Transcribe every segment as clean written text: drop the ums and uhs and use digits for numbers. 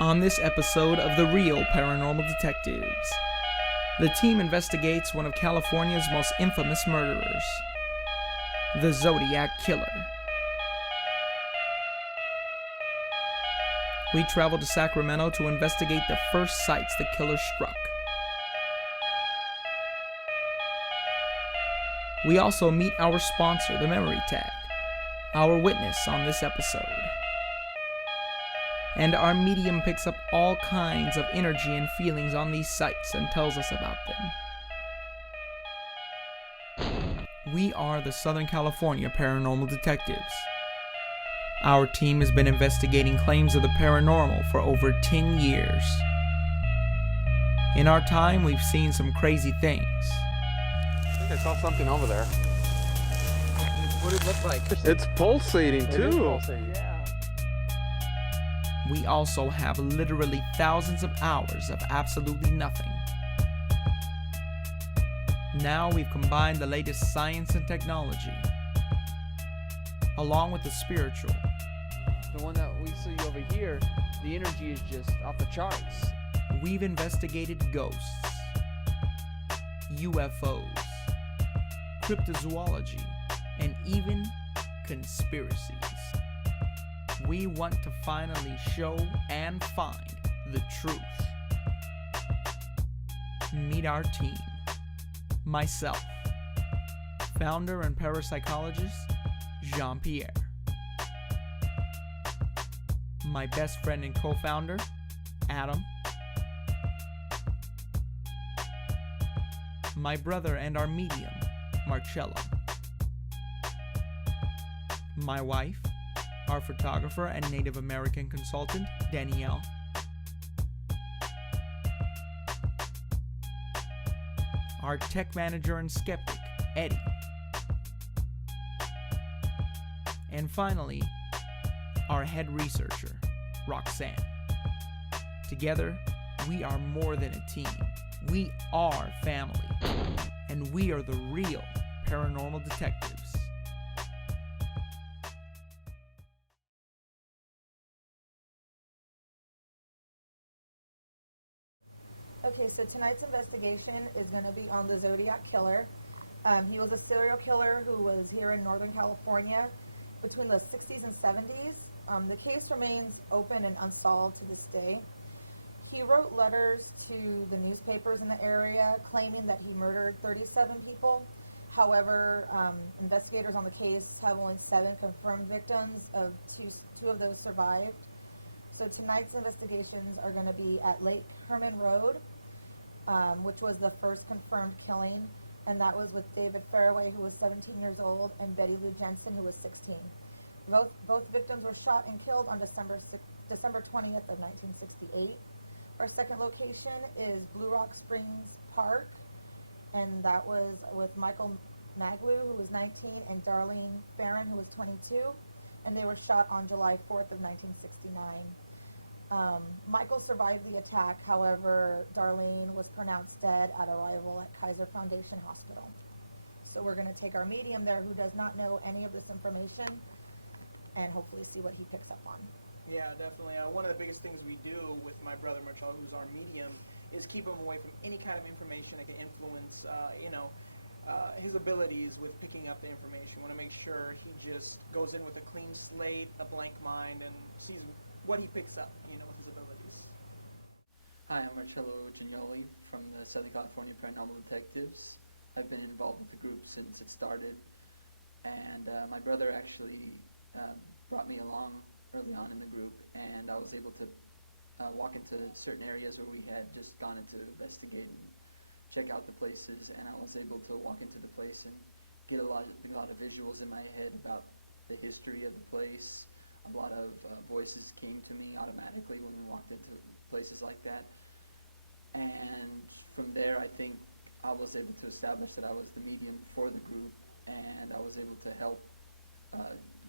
On this episode of The Real Paranormal Detectives, the team investigates one of California's most infamous murderers, the Zodiac Killer. We travel to Sacramento to investigate the first sites the killer struck. We also meet our sponsor, the Memory Tag, our witness on this episode. And our medium picks up all kinds of energy and feelings on these sites and tells us about them. We are the Southern California Paranormal Detectives. Our team has been investigating claims of the paranormal for over 10 years. In our time, we've seen some crazy things. I think I saw something over there. What did it look like? It's pulsating too. It is pulsating. Yeah. We also have literally thousands of hours of absolutely nothing. Now we've combined the latest science and technology, along with the spiritual. The one that we see over here, the energy is just off the charts. We've investigated ghosts, UFOs, cryptozoology, and even conspiracies. We want to finally show and find the truth. Meet our team. Myself, founder and parapsychologist, Jean-Pierre. My best friend and co-founder, Adam. My brother and our medium, Marcello. My wife, our photographer and Native American consultant, Danielle. Our tech manager and skeptic, Eddie. And finally, our head researcher, Roxanne. Together, we are more than a team. We are family. And we are the real paranormal detectives. Okay, so tonight's investigation is going to be on the Zodiac Killer. He was a serial killer who was here in Northern California between the 60s and 70s. The case remains open and unsolved to this day. He wrote letters to the newspapers in the area claiming that he murdered 37 people. However, investigators on the case have only 7 confirmed victims. Two of those survived. So tonight's investigations are going to be at Lake Herman Road, which was the first confirmed killing, and that was with David Fairway, who was 17 years old, and Betty Lou Jensen, who was 16. Both victims were shot and killed on December 20th of 1968. Our second location is Blue Rock Springs Park, and that was with Michael Maglu, who was 19, and Darlene Farron, who was 22, and they were shot on July 4th of 1969. Michael survived the attack. However, Darlene was pronounced dead at arrival at Kaiser Foundation Hospital. So we're going to take our medium there, who does not know any of this information, and hopefully see what he picks up on. Yeah, definitely. One of the biggest things we do with my brother Marcello, who's our medium, is keep him away from any kind of information that can influence, his abilities with picking up the information. We want to make sure he just goes in with a clean slate, a blank mind, and sees what he picks up, with his abilities. Hi, I'm Marcello Gignoli from the Southern California Paranormal Detectives. I've been involved with the group since it started, and my brother actually brought me along early on in the group, and I was able to walk into certain areas where we had just gone into investigate and check out the places, and I was able to walk into the place and get a lot of visuals in my head about the history of the place. A lot of voices came to me automatically when we walked into places like that. And from there, I think I was able to establish that I was the medium for the group, and I was able to help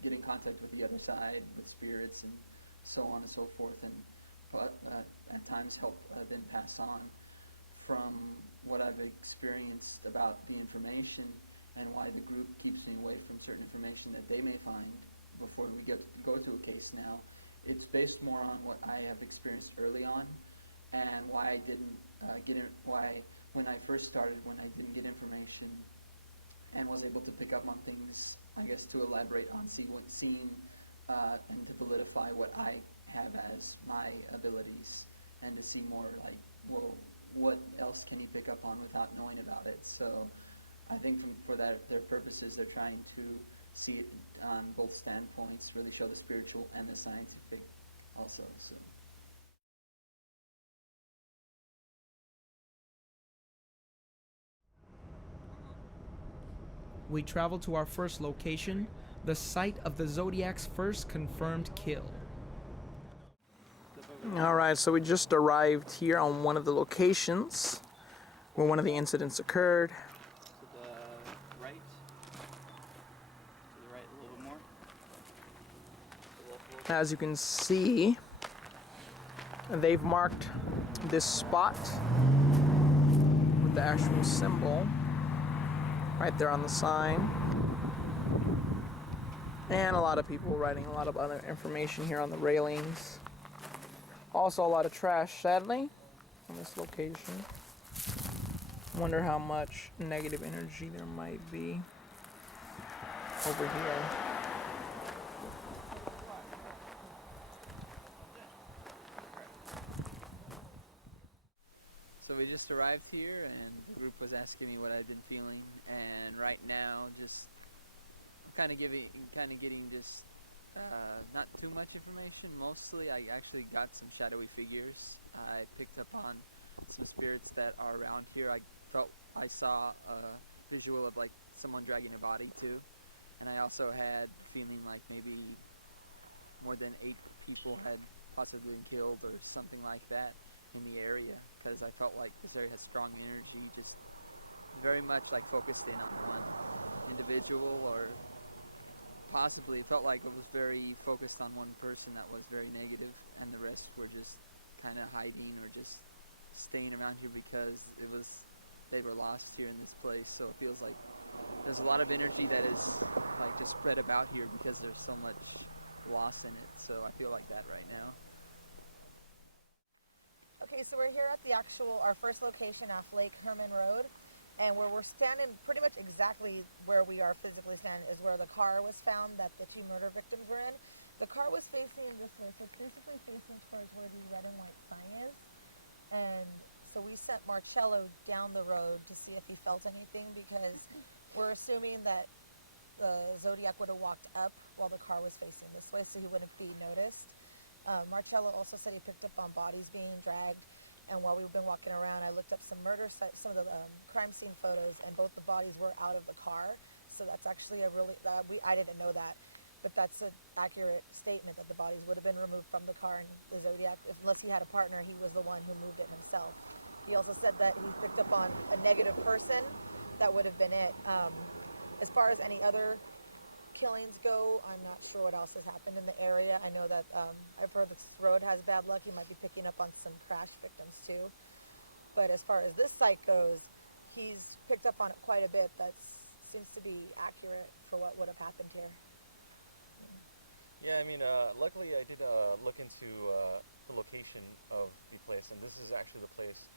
get in contact with the other side, with spirits and so on and so forth, and at times help them pass on from what I've experienced about the information and why the group keeps me away from certain information that they may find before we go to a case now it's based more on what I have experienced early on, and why I didn't why when I first started, when I didn't get information and was able to pick up on things, I guess, to elaborate on seeing and to validify what I have as my abilities, and to see more like, well, what else can he pick up on without knowing about it? So I think for their purposes, they're trying to see it on both standpoints, really show the spiritual and the scientific also. So. We travel to our first location, the site of the Zodiac's first confirmed kill. Alright, so we just arrived here on one of the locations where one of the incidents occurred. To the right. To the right a little bit more. As you can see, they've marked this spot with the actual symbol right there on the sign. And a lot of people writing a lot of other information here on the railings. Also a lot of trash, sadly, on this location. Wonder how much negative energy there might be over here. So we just arrived here, and the group was asking me what I'd been feeling, and right now, just I'm kind of getting just not too much information. Mostly, I actually got some shadowy figures. I picked up on some spirits that are around here. I saw a visual of like someone dragging a body too, and I also had feeling like maybe more than 8 people had possibly been killed or something like that in the area, because I felt like this area had strong energy, just very much like focused in on one individual, or possibly it felt like it was very focused on one person that was very negative, and the rest were just kind of hiding or just staying around here because they were lost here in this place. So it feels like there's a lot of energy that is like just spread about here because there's so much loss in it. So I feel like that right now. Okay, so we're here at our first location off Lake Herman Road, and where we're standing pretty much exactly where we are physically standing is where the car was found that the 2 murder victims were in. The car was facing this way, so it's basically facing towards where the red and white sign is. And so we sent Marcello down the road to see if he felt anything, because we're assuming that the Zodiac would have walked up while the car was facing this way, so he wouldn't be noticed. Marcello also said he picked up on bodies being dragged, and while we've been walking around, I looked up some some of the crime scene photos, and both the bodies were out of the car. So that's actually I didn't know that, but that's an accurate statement that the bodies would have been removed from the car, and the Zodiac, unless he had a partner, he was the one who moved it himself. He also said that he picked up on a negative person. That would have been it. As far as any other killings go, I'm not sure what else has happened in the area. I know that I've heard this road has bad luck. He might be picking up on some crash victims too. But as far as this site goes, he's picked up on it quite a bit. That seems to be accurate for what would have happened here. Yeah, I mean, luckily I did look into the location of the place, and this is actually the place.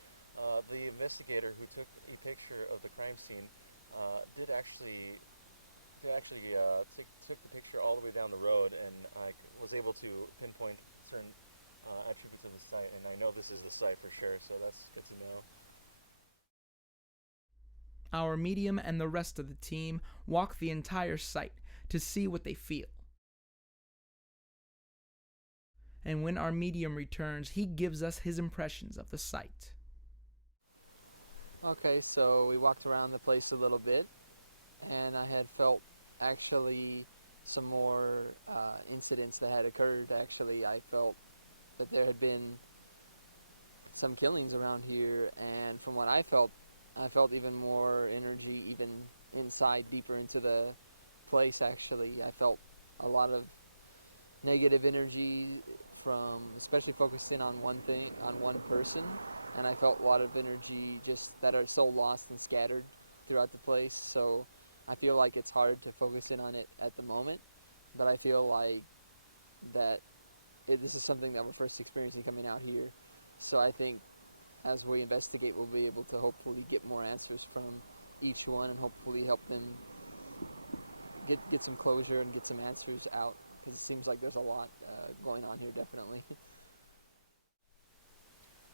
The investigator who took a picture of the crime scene did actually took the picture all the way down the road, and I was able to pinpoint certain attributes of the site, and I know this is the site for sure, so that's good to know. Our medium and the rest of the team walk the entire site to see what they feel. And when our medium returns, he gives us his impressions of the site. Okay, so we walked around the place a little bit, and I had felt actually some more incidents that had occurred. Actually, I felt that there had been some killings around here, and from what I felt even more energy even inside, deeper into the place. Actually, I felt a lot of negative energy from, especially focused in on one thing, on one person, and I felt a lot of energy just that are so lost and scattered throughout the place. So I feel like it's hard to focus in on it at the moment, but I feel like that this is something that we're first experiencing coming out here. So I think as we investigate, we'll be able to hopefully get more answers from each one and hopefully help them get some closure and get some answers out, because it seems like there's a lot going on here, definitely.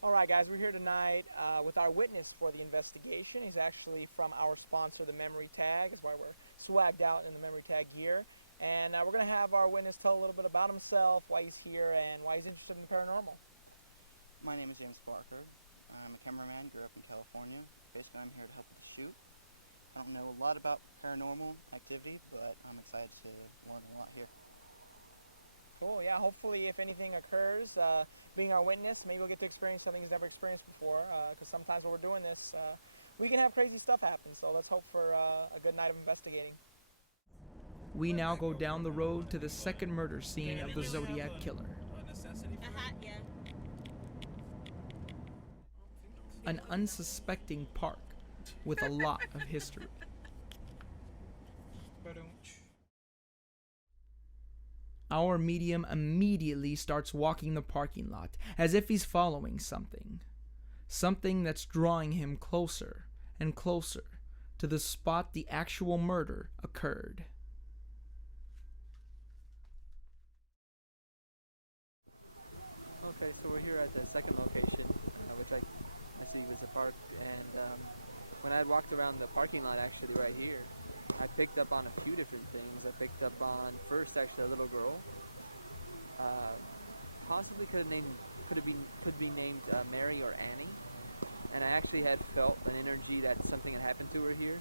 All right, guys, we're here tonight with our witness for the investigation. He's actually from our sponsor, the Memory Tag. That's why we're swagged out in the Memory Tag gear. And we're going to have our witness tell a little bit about himself, why he's here, and why he's interested in the paranormal. My name is James Parker. I'm a cameraman, grew up in California. Basically, I'm here to help with the shoot. I don't know a lot about paranormal activity, but I'm excited to learn a lot here. Cool, yeah, hopefully if anything occurs, being our witness, maybe we'll get to experience something he's never experienced before, because sometimes when we're doing this, we can have crazy stuff happen, so let's hope for a good night of investigating. We now go down the road to the second murder scene of the Zodiac killer. An unsuspecting park with a lot of history. Our medium immediately starts walking the parking lot as if he's following something. Something that's drawing him closer and closer to the spot the actual murder occurred. Okay, so we're here at the second location, which I see was a park, and when I had walked around the parking lot actually right here, I picked up on a few different things. I picked up on, first, actually a little girl, possibly could be named Mary or Annie, and I actually had felt an energy that something had happened to her here,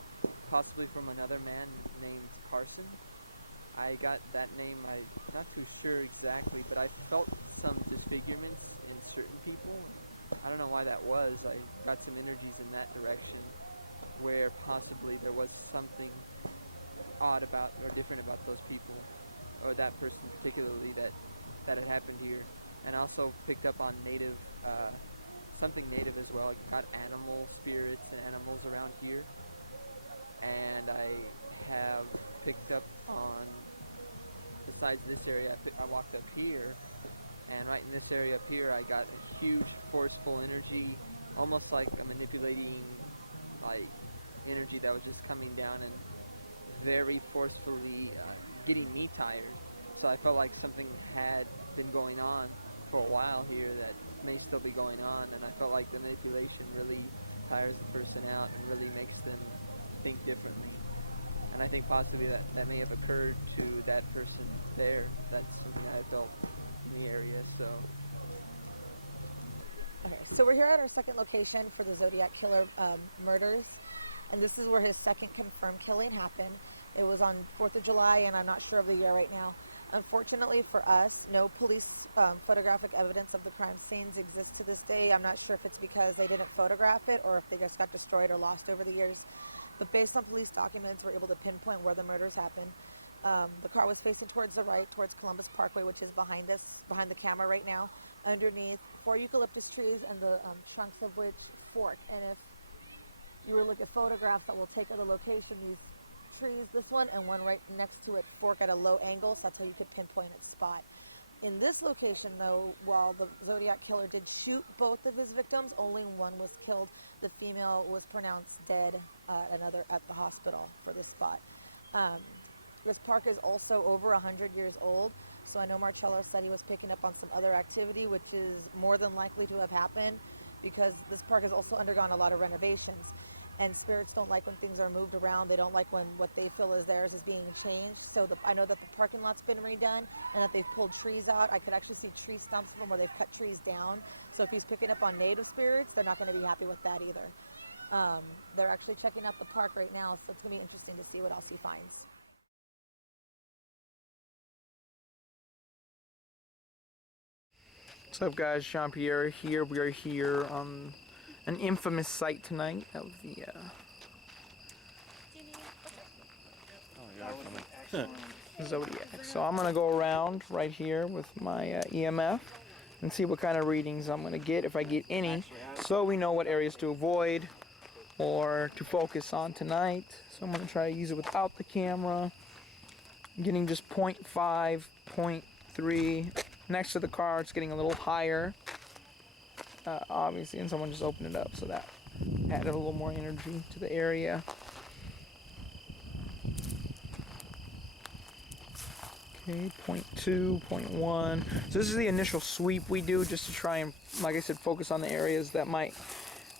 possibly from another man named Carson. I got that name, I'm not too sure exactly, but I felt some disfigurements in certain people. I don't know why that was. I got some energies in that direction where possibly there was something odd about or different about those people, or that person particularly, that had happened here. And also picked up on native, something native as well. I got animal spirits and animals around here. And I have picked up on, besides this area, I walked up here, and right in this area up here I got a huge forceful energy, almost like a manipulating energy that was just coming down and very forcefully getting me tired. So I felt like something had been going on for a while here that may still be going on, and I felt like the manipulation really tires the person out and really makes them think differently. And I think possibly that may have occurred to that person there. That's something I felt in the area, so. Okay, so we're here at our second location for the Zodiac killer murders, and this is where his second confirmed killing happened. It was on 4th of July, and I'm not sure of the year right now. Unfortunately for us, no police photographic evidence of the crime scenes exists to this day. I'm not sure if it's because they didn't photograph it or if they just got destroyed or lost over the years. But based on police documents, we're able to pinpoint where the murders happened. The car was facing towards the right, towards Columbus Parkway, which is behind us, behind the camera right now, underneath 4 eucalyptus trees, and the trunks of which fork. And if you were to look at photographs that will take of the location, these trees, this one and one right next to it, fork at a low angle, so that's how you could pinpoint its spot. In this location, though, while the Zodiac killer did shoot both of his victims, only one was killed. The female was pronounced dead at the hospital for this spot. This park is also over 100 years old, so I know Marcello said he was picking up on some other activity, which is more than likely to have happened because this park has also undergone a lot of renovations. And spirits don't like when things are moved around. They don't like when what they feel is theirs is being changed. So I know that the parking lot's been redone and that they've pulled trees out. I could actually see tree stumps from where they've cut trees down. So if he's picking up on native spirits, they're not going to be happy with that either. They're actually checking out the park right now, so it's going to be interesting to see what else he finds. What's up, guys? Jean-Pierre here. We are here on an infamous site tonight of the Zodiac. So I'm gonna go around right here with my EMF and see what kind of readings I'm gonna get, if I get any, so we know what areas to avoid or to focus on tonight. So I'm gonna try to use it without the camera. I'm getting just 0.5, 0.3, next to the car. It's getting a little higher, obviously, and someone just opened it up, so that added a little more energy to the area. Okay, 0.2, 0.1. So this is the initial sweep we do just to try and, like I said, focus on the areas that might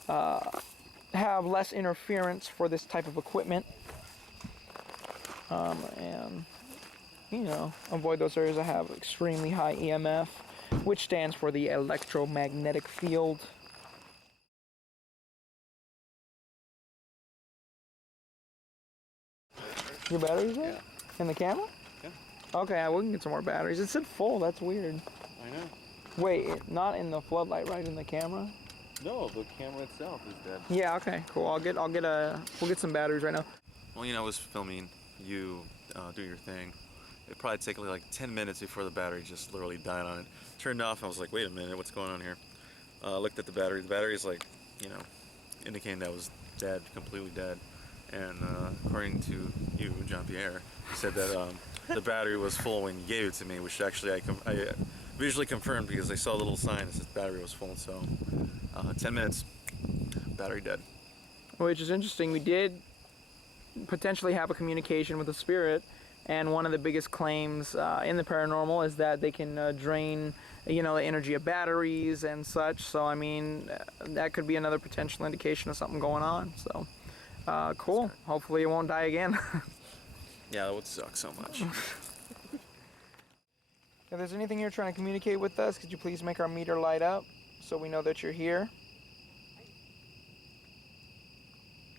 have less interference for this type of equipment. And, you know, avoid those areas that have extremely high EMF, which stands for the electromagnetic field. Your batteries there? Yeah. In the camera? Yeah. Okay, we can get some more batteries. It said full, that's weird. I know. Wait, not in the floodlight, right? In the camera? No, the camera itself is dead. Yeah, okay, cool. We'll get some batteries right now. Well, you know, I was filming you doing your thing. It probably took like 10 minutes before the battery just literally died on it. Turned off, I was like, wait a minute, what's going on here? Looked at the battery. The battery is like, you know, indicating that it was dead, completely dead. And according to you, Jean-Pierre, you said that the battery was full when you gave it to me, which actually I visually confirmed because I saw a little sign that said the battery was full. So 10 minutes, battery dead. Which is interesting. We did potentially have a communication with the spirit, and one of the biggest claims in the paranormal is that they can drain, you know, the energy of batteries and such. So I mean, that could be another potential indication of something going on. So cool. Hopefully it won't die again. Yeah, that would suck so much. If there's anything you're trying to communicate with us, could you please make our meter light up so we know that you're here?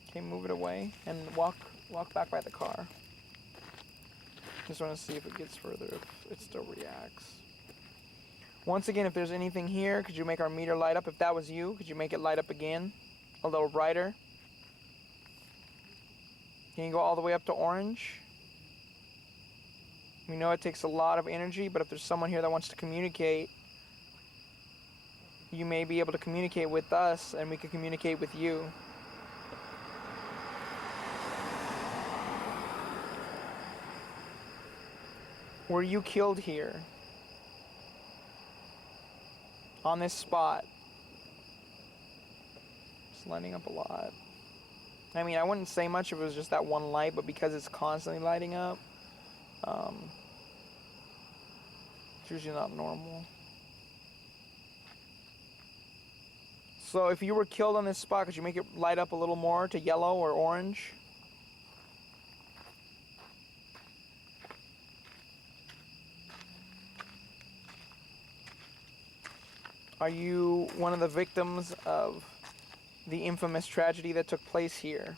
Okay, move it away and walk back by the car. Just want to see if it gets further, if it still reacts. Once again, if there's anything here, could you make our meter light up? If that was you, could you make it light up again? A little brighter. Can you go all the way up to orange? We know it takes a lot of energy, but if there's someone here that wants to communicate, you may be able to communicate with us, and we can communicate with you. Were you killed here? On this spot? It's lighting up a lot. I mean, I wouldn't say much if it was just that one light, but because it's constantly lighting up, it's usually not normal. So if you were killed on this spot, could you make it light up a little more to yellow or orange? Are you one of the victims of the infamous tragedy that took place here?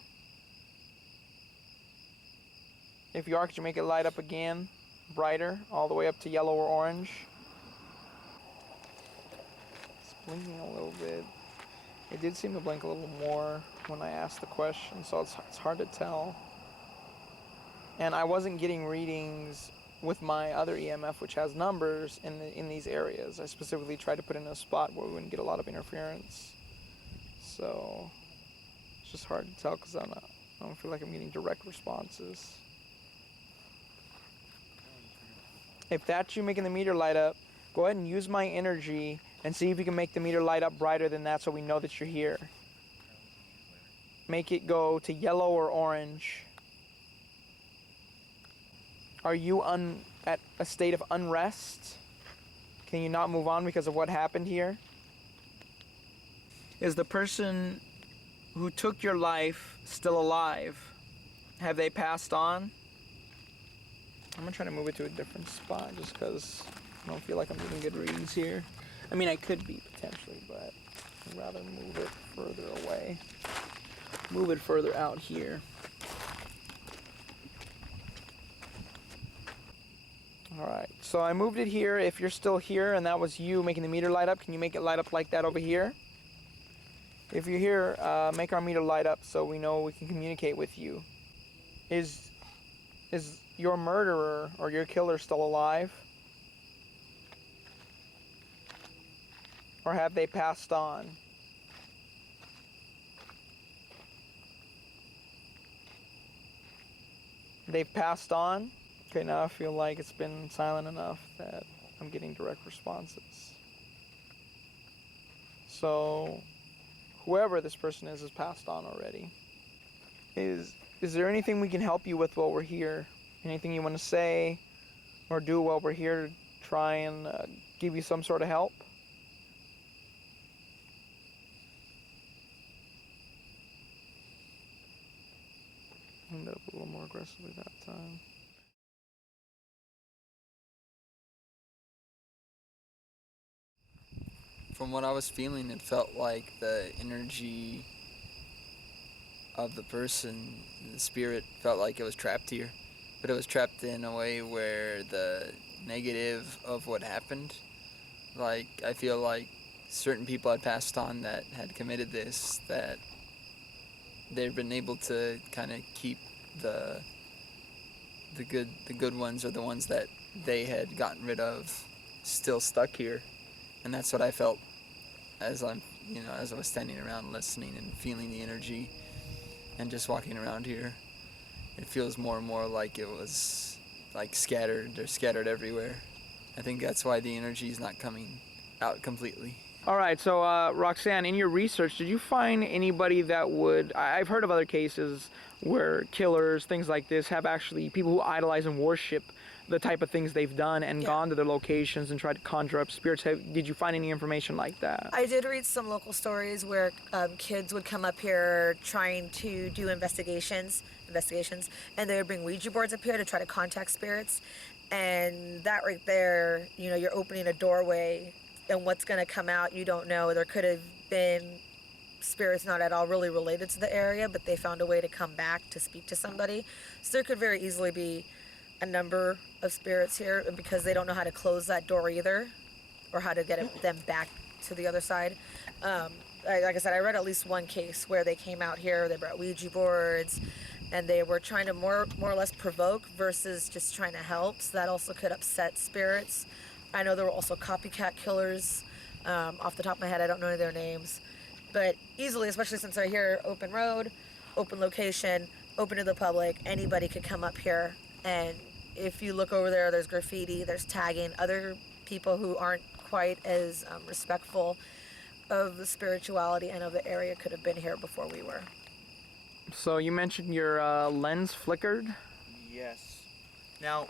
If you are, could you make it light up again, brighter, all the way up to yellow or orange? It's blinking a little bit. It did seem to blink a little more when I asked the question, so it's hard to tell. And I wasn't getting readings with my other EMF, which has numbers in these areas. I specifically tried to put it in a spot where we wouldn't get a lot of interference. So it's just hard to tell because I don't feel like I'm getting direct responses. If that's you making the meter light up, go ahead and use my energy and see if you can make the meter light up brighter than that so we know that you're here. Make it go to yellow or orange. Are you at a state of unrest? Can you not move on because of what happened here? Is the person who took your life still alive? Have they passed on? I'm gonna try to move it to a different spot just because I don't feel like I'm getting good readings here. I mean, I could be potentially, but I'd rather move it further away. Move it further out here. Alright, so I moved it here. If you're still here and that was you making the meter light up, can you make it light up like that over here? If you're here, make our meter light up so we know we can communicate with you. Is your murderer or your killer still alive? Or have they passed on? They've passed on? Okay, now I feel like it's been silent enough that I'm getting direct responses. So whoever this person is has passed on already. Is there anything we can help you with while we're here? Anything you want to say or do while we're here to try and give you some sort of help? I ended up a little more aggressively that time. From what I was feeling, it felt like the energy of the person, the spirit, felt like it was trapped here. But it was trapped in a way where the negative of what happened, like, I feel like certain people had passed on that had committed this, that they've been able to kind of keep the good ones, or the ones that they had gotten rid of, still stuck here. And that's what I felt as I was standing around listening and feeling the energy and just walking around here. It feels more and more like it was like scattered. They're scattered everywhere. I think that's why the energy is not coming out completely. All right, so Roxanne, in your research, did you find anybody that would, I've heard of other cases where killers, things like this, have actually people who idolize and worship the type of things they've done and gone to their locations and tried to conjure up spirits. Did you find any information like that? I did read some local stories where kids would come up here trying to do investigations, and they would bring Ouija boards up here to try to contact spirits. And that right there, you're opening a doorway, and what's going to come out, you don't know. There could have been spirits not at all really related to the area, but they found a way to come back to speak to somebody. So there could very easily be a number of spirits here, because they don't know how to close that door either, or how to get them back to the other side. Like I said, I read at least one case where they came out here, they brought Ouija boards, and they were trying to more or less provoke versus just trying to help. So that also could upset spirits. I know there were also copycat killers. Off the top of my head, I don't know any of their names. But easily, especially since they're here, open road, open location, open to the public, anybody could come up here. And if you look over there, there's graffiti, there's tagging. Other people who aren't quite as respectful of the spirituality and of the area could have been here before we were. So you mentioned your lens flickered? Yes. Now,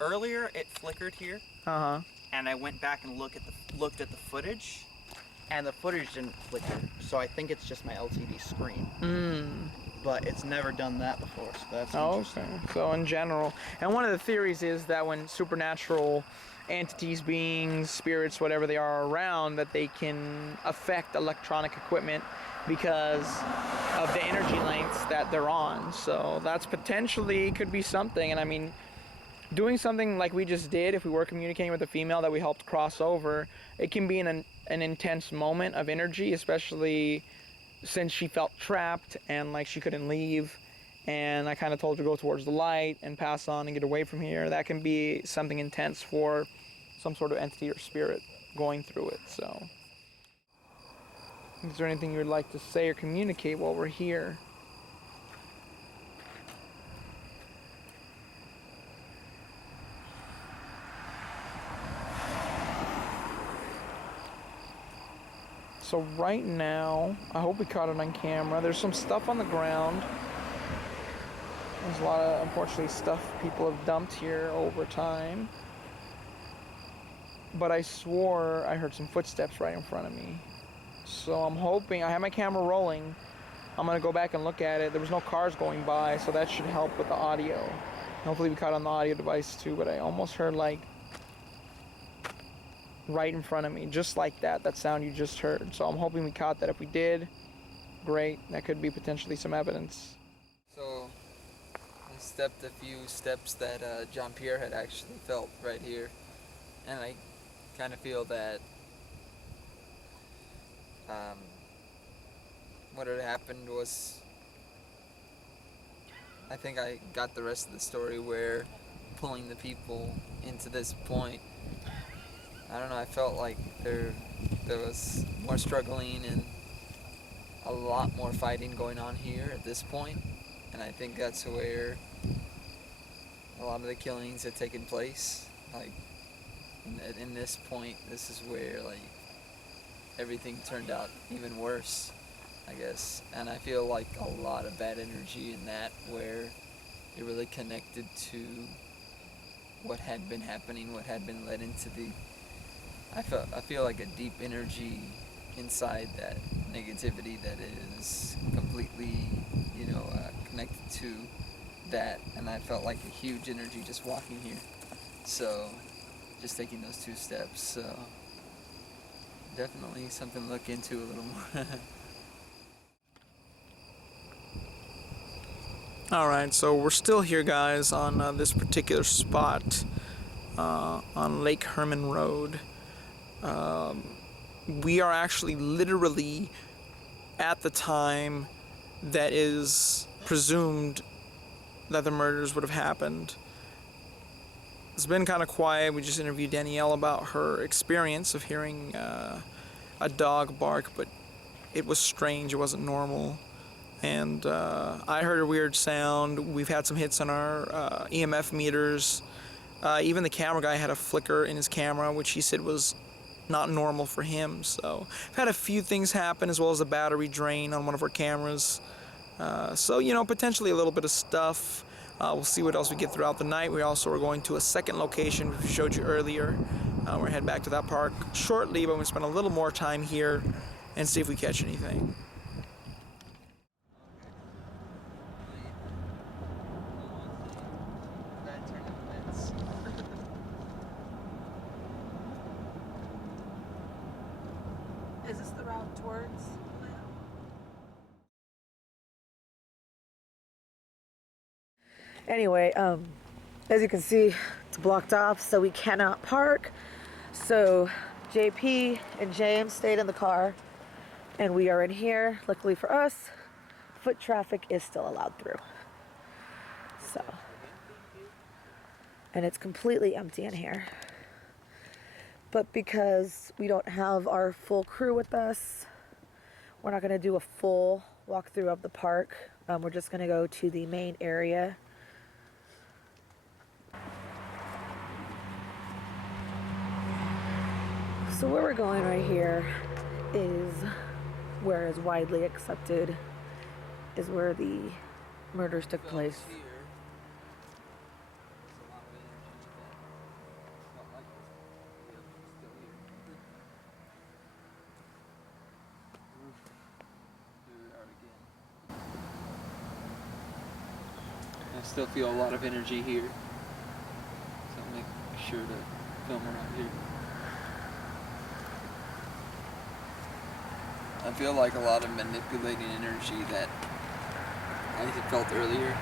earlier it flickered here, Uh-huh. and I went back and looked at the footage, and the footage didn't flicker. So I think it's just my LCD screen. But it's never done that before, so that's interesting. Okay. So in general, and one of the theories is that when supernatural entities, beings, spirits, whatever they are around, that they can affect electronic equipment because of the energy lengths that they're on. So that's potentially could be something. And I mean, doing something like we just did, if we were communicating with a female that we helped cross over, it can be an intense moment of energy, especially since she felt trapped and like she couldn't leave. And I kind of told her to go towards the light and pass on and get away from here. That can be something intense for some sort of entity or spirit going through it. So is there anything you would like to say or communicate while we're here? So right now, I hope we caught it on camera, there's some stuff on the ground. There's a lot of, unfortunately, stuff people have dumped here over time. But I swore I heard some footsteps right in front of me. So I'm hoping, I have my camera rolling. I'm gonna go back and look at it. There was no cars going by, so that should help with the audio. Hopefully we caught it on the audio device too, but I almost heard like right in front of me, just like that sound you just heard. So I'm hoping we caught that. If we did, great. That could be potentially some evidence. So I stepped a few steps that John Pierre had actually felt right here, and I kind of feel that what had happened was, I think I got the rest of the story where pulling the people into this point, I don't know, I felt like there was more struggling and a lot more fighting going on here at this point, and I think that's where a lot of the killings had taken place. Like, in this point, this is where like everything turned out even worse, I guess. And I feel like a lot of bad energy in that, where it really connected to what had been happening, what had been led into the. I feel like a deep energy inside that negativity that is completely, connected to that, and I felt like a huge energy just walking here. So, just taking those 2 steps. So, definitely something to look into a little more. Alright, so we're still here, guys, on this particular spot on Lake Herman Road. We are actually literally at the time that is presumed that the murders would have happened. It's been kind of quiet. We just interviewed Danielle about her experience of hearing a dog bark, but it was strange. It wasn't normal. And I heard a weird sound. We've had some hits on our EMF meters. Even the camera guy had a flicker in his camera, which he said was not normal for him. So I've had a few things happen, as well as a battery drain on one of our cameras. So, potentially a little bit of stuff. We'll see what else we get throughout the night. We also are going to a second location, which we showed you earlier. We're heading back to that park shortly, but we spend a little more time here and see if we catch anything. Is this the route towards Vallejo? Anyway, as you can see, it's blocked off, so we cannot park. So JP and James stayed in the car, and we are in here. Luckily for us, foot traffic is still allowed through. So, and it's completely empty in here. But because we don't have our full crew with us, we're not going to do a full walkthrough of the park. We're just going to go to the main area. So where we're going right here is where is widely accepted is where the murders took place. I still feel a lot of energy here. So make sure to film around here. I feel like a lot of manipulating energy that I had felt earlier.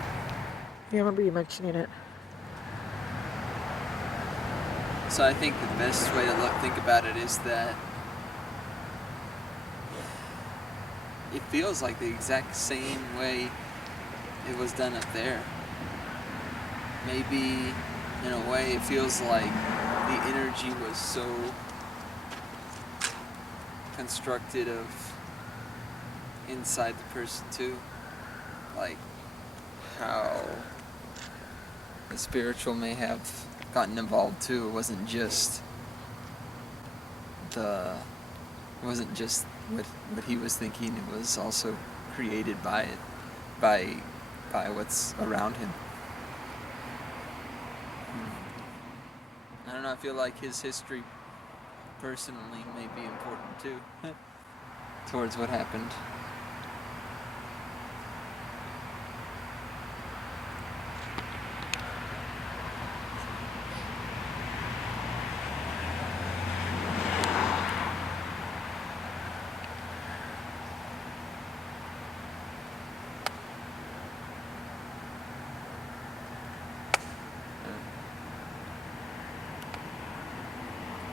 I remember you mentioning it. So I think the best way to think about it is that it feels like the exact same way it was done up there. Maybe in a way it feels like the energy was so constructed of inside the person too, like how the spiritual may have gotten involved too. It wasn't just what he was thinking. It was also created by it, by what's around him. I don't know, I feel like his history personally may be important too towards what happened.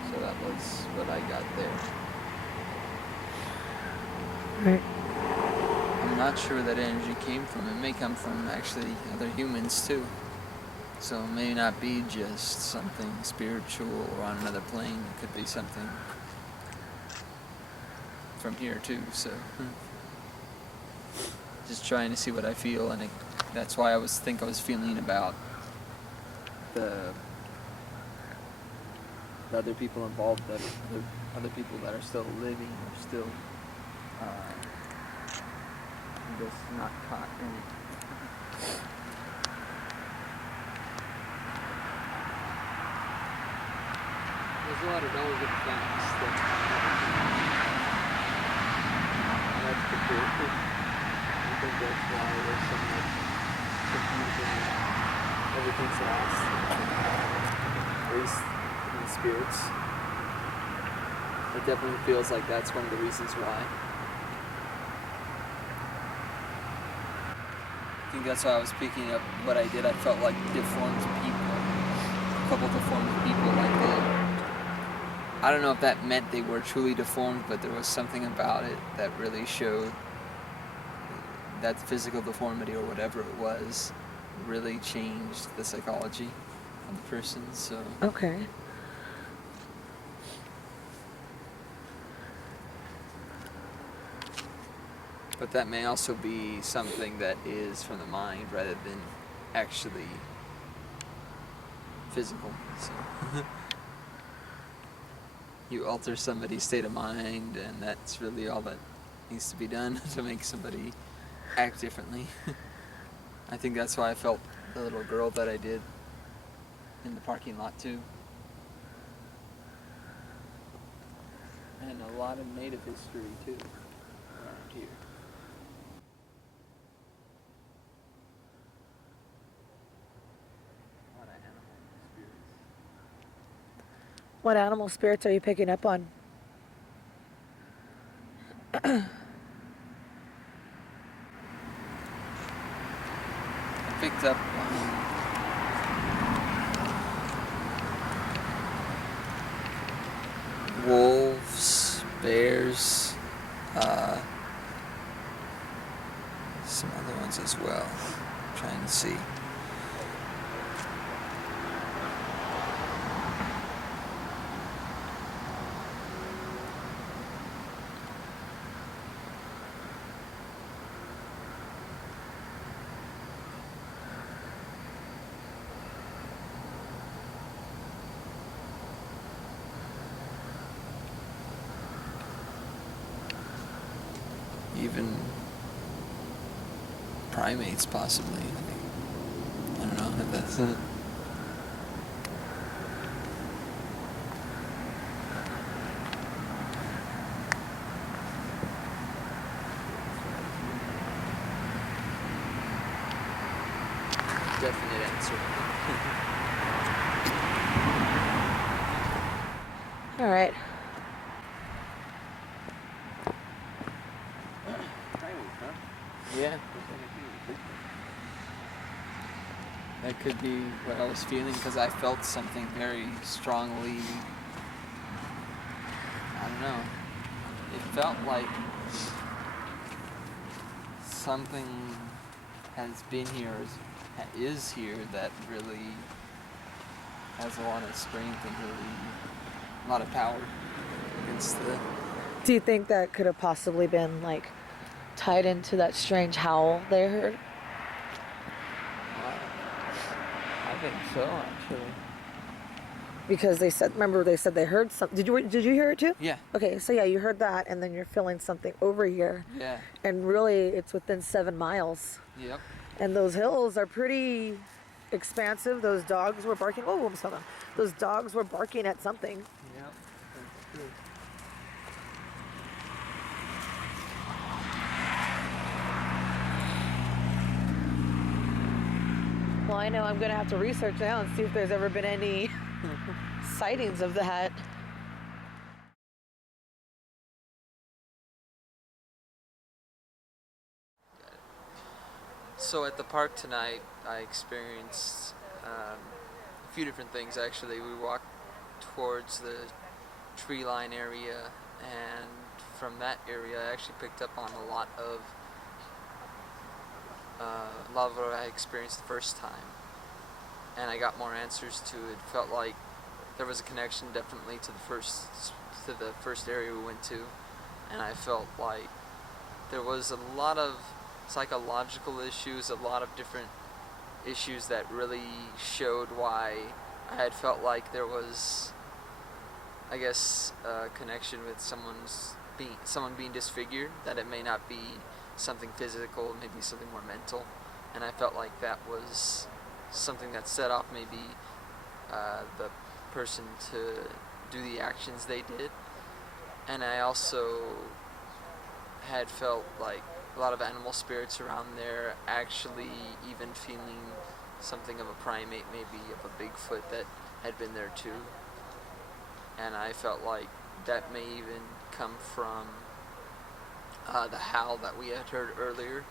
So that was what I got there. Right. I'm not sure that energy came from. It may come from actually other humans too. So it may not be just something spiritual or on another plane. It could be something from here too. So just trying to see what I feel, and that's why I was feeling about the the other people involved, that other people that are still living or still just not caught in it. There's a lot of those things that that's the truth. I think that's why there's so much confusion and everything's lost. At least in the spirits. It definitely feels like that's one of the reasons why. I think that's why I was picking up what I did. I felt like deformed people. A couple deformed people. I don't know if that meant they were truly deformed, but there was something about it that really showed that physical deformity or whatever it was really changed the psychology of the person. So Okay. but that may also be something that is from the mind rather than actually physical. So you alter somebody's state of mind, and that's really all that needs to be done to make somebody act differently. I think that's why I felt the little girl that I did in the parking lot too. And a lot of native history too around here. A lot of animal spirits. What animal spirits are you picking up on? I picked up wolves, bears, some other ones as well. I'm trying to see. Even primates, possibly. I don't know if that's it. Definite answer. All right. Yeah. That could be what I was feeling, because I felt something very strongly. I don't know. It felt like something has been here, is here, that really has a lot of strength and really a lot of power against the. Do you think that could have possibly been like tied into that strange howl they heard? I think so, actually. Because they said, remember they said they heard something. Did you hear it too? Yeah. Okay, so yeah, you heard that, and then you're feeling something over here, Yeah. and really it's within 7 miles. Yep. And those hills are pretty expansive. Those dogs were barking. Oh, almost fell down. Those dogs were barking at something. Yep. That's true. Well, I know I'm gonna have to research now and see if there's ever been any sightings of that. So at the park tonight, I experienced a few different things. Actually, we walked towards the tree line area, and from that area, I actually picked up on a lot of what I experienced the first time, and I got more answers to it. Felt like there was a connection, definitely, to the first area we went to, and I felt like there was a lot of psychological issues, a lot of different issues that really showed why I had felt like there was I guess, connection with someone being disfigured, that it may not be something physical, maybe something more mental. And I felt like that was something that set off maybe the person to do the actions they did. And I also had felt like a lot of animal spirits around there, actually even feeling something of a primate, maybe of a Bigfoot that had been there too. And I felt like that may even come from the howl that we had heard earlier.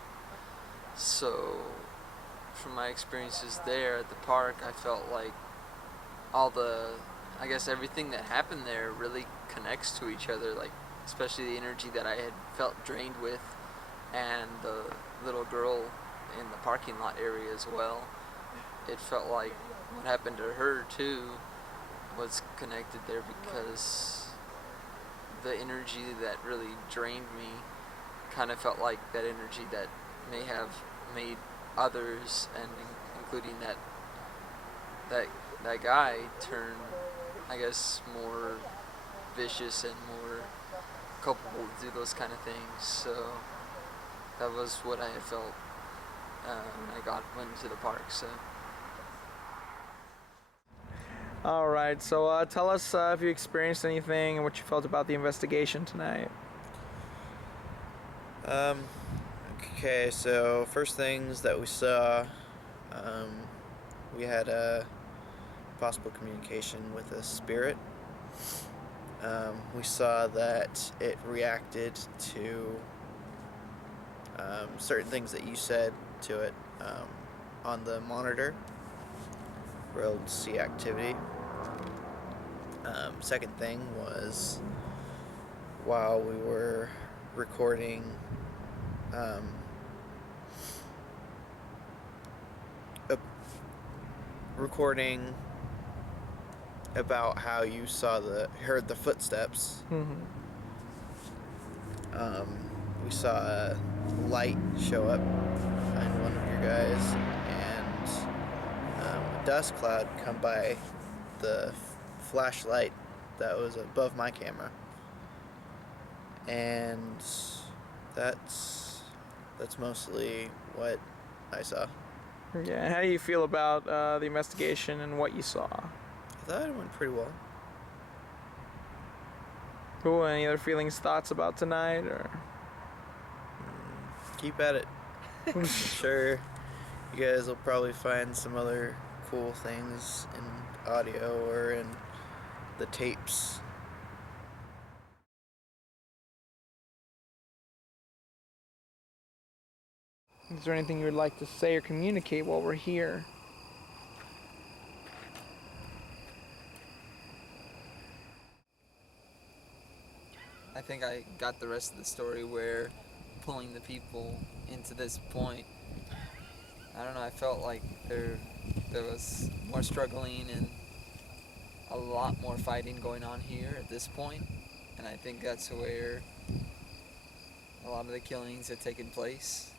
So from my experiences there at the park, I felt like I guess everything that happened there really connects to each other, like especially the energy that I had felt drained with, and the little girl in the parking lot area as well. It felt like what happened to her too was connected there, because the energy that really drained me kind of felt like that energy that may have made others, and including that guy, turn, I guess, more vicious and more culpable to do those kind of things. So that was what I had felt when I went into the park. So. All right, so tell us if you experienced anything and what you felt about the investigation tonight. Okay, so first things that we saw, we had a possible communication with a spirit. We saw that it reacted to certain things that you said to it on the monitor. We're able to see activity. Second thing was, while we were recording about how you heard the footsteps. Mm-hmm. We saw a light show up behind one of your guys, and a dust cloud come by the flashlight that was above my camera, and that's mostly what I saw. Yeah, and how do you feel about the investigation and what you saw? I thought it went pretty well. Cool. Any other feelings, thoughts about tonight, or? Keep at it. I'm sure you guys will probably find some other cool things in audio or in the tapes. Is there anything you would like to say or communicate while we're here? I think I got the rest of the story where pulling the people into this point. I don't know, I felt like there was more struggling and a lot more fighting going on here at this point. And I think that's where a lot of the killings had taken place.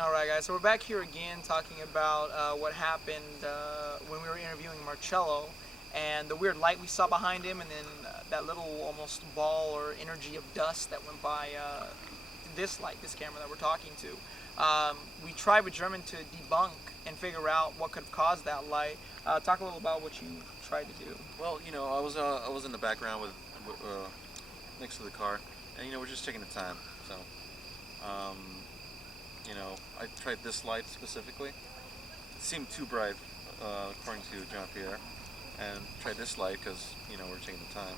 All right, guys. So we're back here again talking about what happened when we were interviewing Marcello, and the weird light we saw behind him, and then that little almost ball or energy of dust that went by this camera that we're talking to. We tried with German to debunk and figure out what could have caused that light. Talk a little about what you tried to do. Well, I was in the background with next to the car, and we're just taking the time. So, I tried this light specifically. It seemed too bright, according to Jean-Pierre, and tried this light because we're taking the time.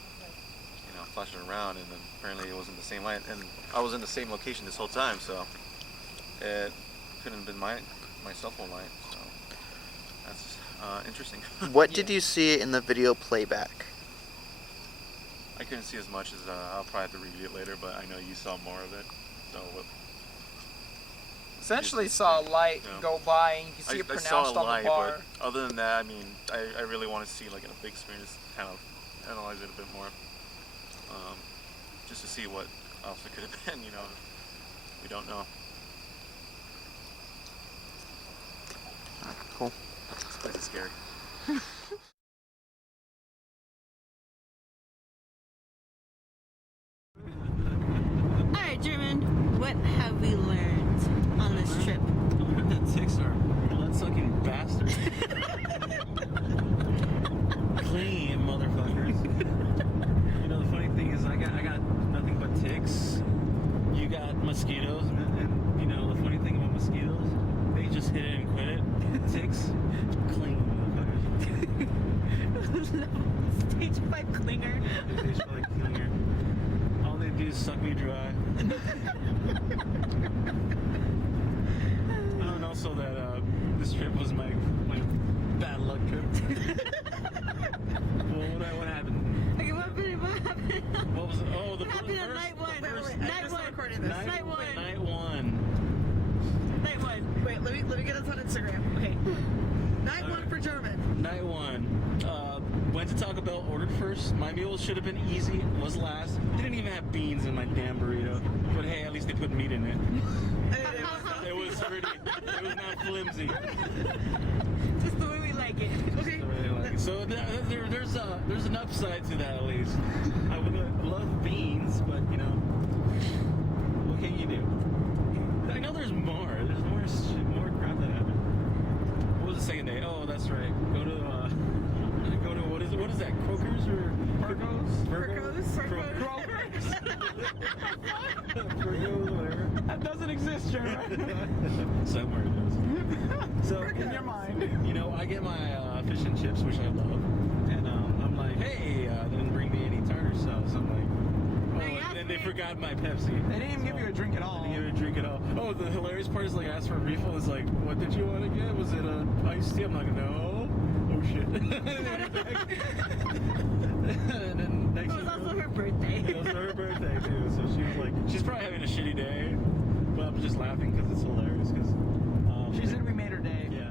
Flashing around, and then apparently it wasn't the same light, and I was in the same location this whole time, so it couldn't have been my cell phone light. So that's interesting. What did you see in the video playback? I couldn't see as much as I'll probably have to review it later, but I know you saw more of it. So essentially saw a light go by, and you can see it pronounced I saw a on light, the bar. But other than that, I really want to see like a big screen, just kind of analyze it a bit more, just to see what else it could have been. We don't know. Cool. It's pretty scary. suck me dry. And also that this trip was my bad luck trip. Well, what happened? Okay, what happened? What was it? Oh, the What happened on first, night one? the first Night one. night one. Night one. Wait, let me get us on Instagram. Okay. Night one for German. Night one. Went to Taco Bell, ordered first. My meal should have been easy, was last. Didn't even have beans in my damn burrito. But hey, at least they put meat in it. It was pretty. It was not flimsy. Just the way we like it. Okay. The way I like it. So there's an upside to that at least. I would love beans, but you know, what can you do? I know there's more. There's more shit, more crap that happened. What was the second day? Oh, that's right. Go to what is that? Kroger's or Virgos? Virgos? Kroger's? Virgos, whatever. That doesn't exist, Jeremy. Somewhere it does. So In your mind. you know, I get my fish and chips, which I love, and I'm like, hey, they didn't bring me any tartar sauce. I'm like, oh, and then they forgot my Pepsi. They didn't even give you a drink at all. They didn't give me a drink at all. Oh, the hilarious part is like, I asked for a refill. It's like, what did you want to get? Was it a iced tea? I'm like, no. Oh shit. And then they went back. And then next It was thing you also know, her birthday. it was her birthday too. So she was like, she's probably having a shitty day, but I'm just laughing because it's hilarious. Because She said we made her day. yeah.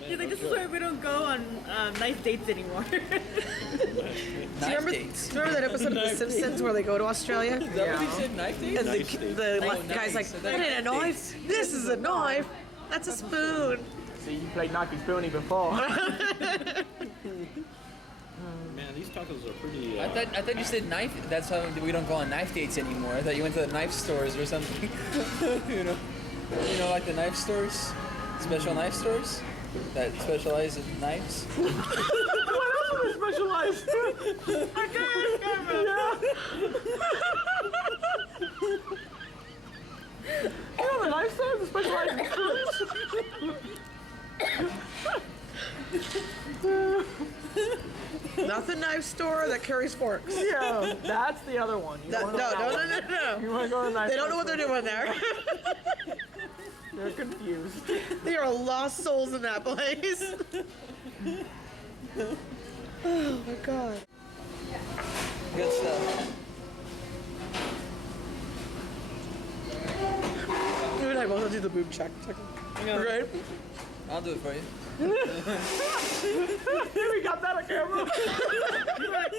He's like, this is why we don't go on nice dates anymore. Knife dates. Remember that episode of The Simpsons where they go to Australia? Is that what he said? Knife dates? And Nice the, date. the Nice guy's like, dates. that ain't a knife. This is a knife. That's a spoon. See, you played Knocky Spoony before. Man, these tacos are pretty. I thought you said knife. That's how we don't go on knife dates anymore. I thought you went to the knife stores or something. you know, like the knife stores, special knife stores that specialize in knives. Specialized. Yeah, the knife stands specialized in Not the knife store that carries forks. Yeah, that's the other one. You No, wanna no, go no, that no, one. no, You no. want to go to the knife They don't know what store? they're doing there. They're confused. They are lost souls in that place. Oh my god. Good stuff. You and I both do the boob check. Right? I'll do it for you. We got that on camera. You're right.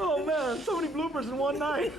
Oh man, so many bloopers in one night.